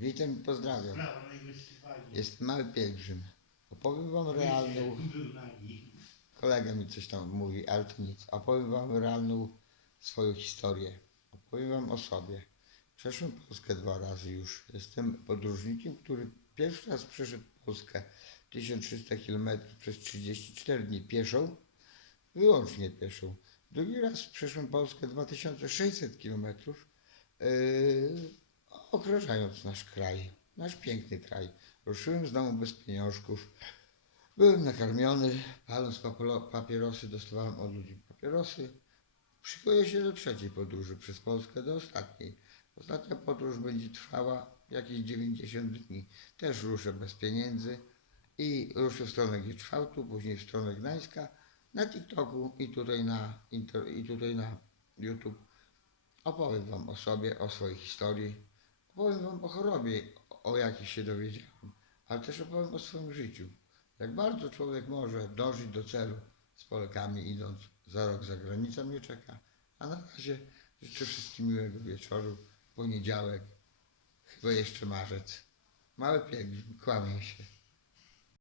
Witam i pozdrawiam. Jest mały pielgrzym. Opowiem wam realną, kolega mi coś tam mówi, ale to nic. Opowiem wam realną swoją historię. Opowiem wam o sobie. Przeszłem Polskę dwa razy już. Jestem podróżnikiem, który pierwszy raz przeszedł Polskę 1300 km przez 34 dni pieszą, wyłącznie pieszą. Drugi raz przeszłem Polskę 2600 km, yy, okrążając nasz kraj, nasz piękny kraj. Ruszyłem z domu bez pieniążków. Byłem nakarmiony, paląc papierosy, dostawałem od ludzi papierosy. Szykuję się do trzeciej podróży przez Polskę, do ostatniej. Ostatnia podróż będzie trwała jakieś 90 dni. Też ruszę bez pieniędzy i ruszę w stronę Gieczwałtu, później w stronę Gdańska, na TikToku i tutaj na, i tutaj na YouTube. Opowiem Wam o sobie, o swojej historii. Opowiem Wam o chorobie, o jakiej się dowiedziałem, ale też opowiem o swoim życiu. Jak bardzo człowiek może dążyć do celu z Polakami idąc za rok za granicą mnie czeka. A na razie życzę wszystkim miłego wieczoru. Poniedziałek, chyba jeszcze marzec. Mały pielgrzym, kłamię się.